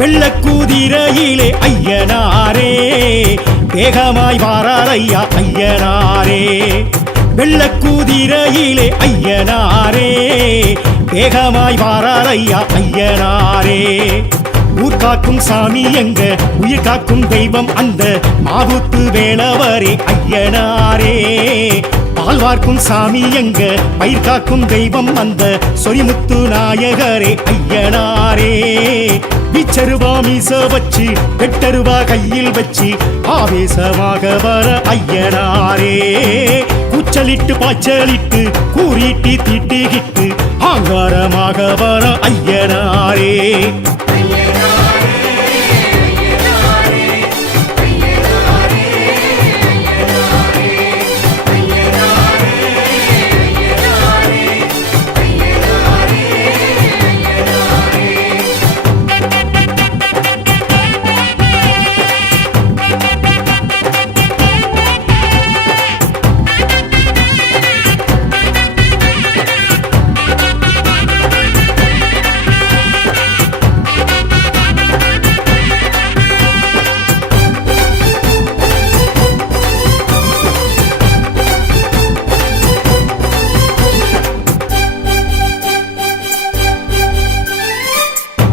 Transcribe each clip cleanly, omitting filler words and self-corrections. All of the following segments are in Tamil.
வெள்ளக்கூதிரையிலே ஐயனாரே வேகமாய் வாரார் ஐயா ஐயனாரே. வெள்ளக்கூதிரையிலே ஐயனாரே வேகமாய் வாரார் ஐயா ஐயனாரே. ஊர் காக்கும் சாமி எங்க உயிர் காக்கும் தெய்வம் அந்த மாவுத்து வேளவரே ஐயனாரே. பால் வார்க்கும் சாமி எங்க பயிர் காக்கும் தெய்வம் அந்த சொரிமுத்து நாயகரே ஐயனாரே. விச்சருவா மீச வச்சு வெட்டருவா கையில் வச்சு ஆவேசமாக வர ஐயனாரே. கூச்சலிட்டு பாய்ச்சலிட்டு கூறிட்டு தீட்டுகிட்டு ஆங்காரமாக வர ஐயனாரே.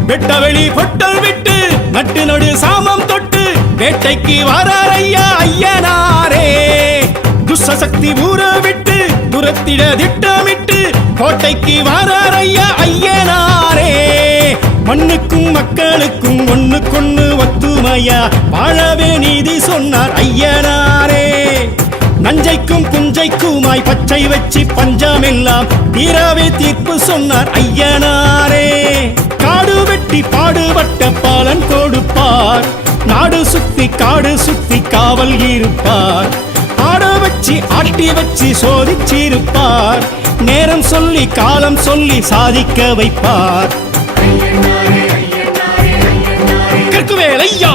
வெட்டவெளி பொட்டல் விட்டு நட்டு நடு சாமம் தொட்டு வேட்டைக்கு வாரார் ஐயா ஐயனாரே. துஷ்சக்தி ஊற விட்டு துரத்திட திட்டமிட்டு கோட்டைக்கு வாரார் ஐயா ஐயனாரே. மண்ணுக்கும் மக்களுக்கும் ஒண்ணுக்கொண்ணு ஒத்துமையா வாழவே நீதி சொன்னார் ஐயனாரே. நஞ்சைக்கும் புஞ்சைக்குமாய் பச்சை வச்சு பஞ்சமெல்லாம் தீராவே தீர்ப்பு சொன்னார் ஐயனாரே. காடு வெட்டி பாடுபட்ட பாலன் கொடுப்பார், நாடு சுத்தி காடு சுத்தி காவல் இருப்பார். ஆட வச்சு ஆட்டி வச்சு சோதிச்சிருப்பார், நேரம் சொல்லி காலம் சொல்லி சாதிக்க வைப்பார். கற்குவேல் ஐயா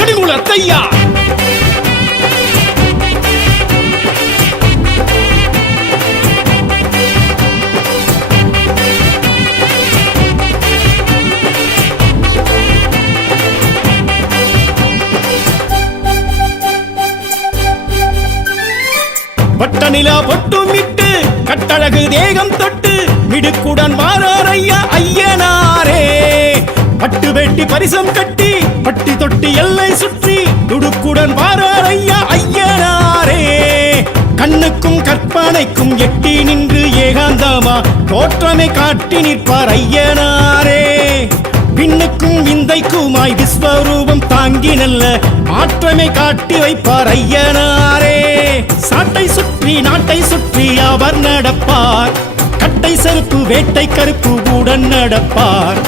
கடிகுளத்தையா பட்ட நிலா பொட்டும் இட்டு கட்டழகு தேகம் தொட்டு மிடுக்குடன் வாரார் ஐயா ஐயனாரே. பட்டு வெட்டி பரிசம் கட்டி பட்டி தொட்டி எல்லை சுற்றி துடுக்குடன் வாரார் ஐயா ஐயனாரே. கண்ணுக்கும் கற்பனைக்கும் எட்டி நின்று ஏகாந்தமா தோற்றமை காட்டி நிற்பார் ஐயனாரே. பின்னுக்கும் விந்தைக்குமாய் விஸ்வரூபம் தாங்கி நல்ல மாற்றமை காட்டி வைப்பார் ஐயனாரே. சாட்டை சுற்றி நாட்டை சுற்றி அவர் நடப்பார், கட்டை செருப்பு வேட்டை கருப்பு உடன் நடப்பார்.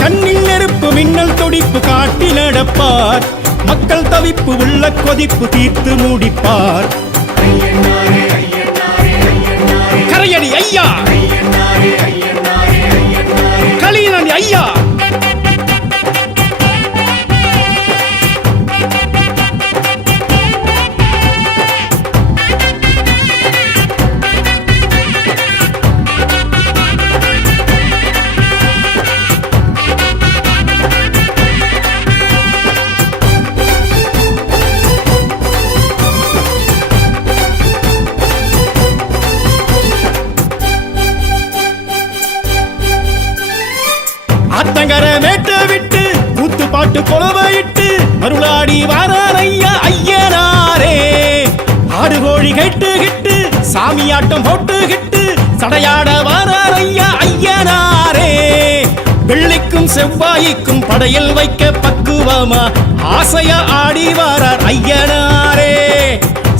கண்ணில் நெருப்பு மின்னல் துடிப்பு காட்டி நடப்பார், மக்கள் தவிப்பு உள்ள கொதிப்பு தீர்த்து முடிப்பார். கரையடி ஐயா கலியனி ஐயா ஆத்தங்கர மேட்ட விட்டு கூத்து பாட்டு கொலவையிட்டு மருளாடி வாரார் ஐயா ஐயனாரே. ஆடு கோழி கேட்டு கிட்டு சாமியாட்டம் போட்டு கிட்டு சடையாட வாரார் ஐயா ஐயனாரே. வெள்ளிக்கும் செவ்வாய்க்கும் படையல் வைக்க பக்குவமா ஆசைய ஆடி வாரார் ஐயனாரே.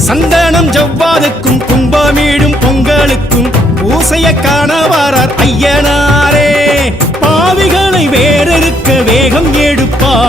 சந்தனம் ஜவ்வாதுக்கும் கும்பமீடும் பொங்கலுக்கும் பூசைய காண வாரார் ஐயனாரே. பாவிகளை வேறறுக்க வேகம் எடுப்பார்.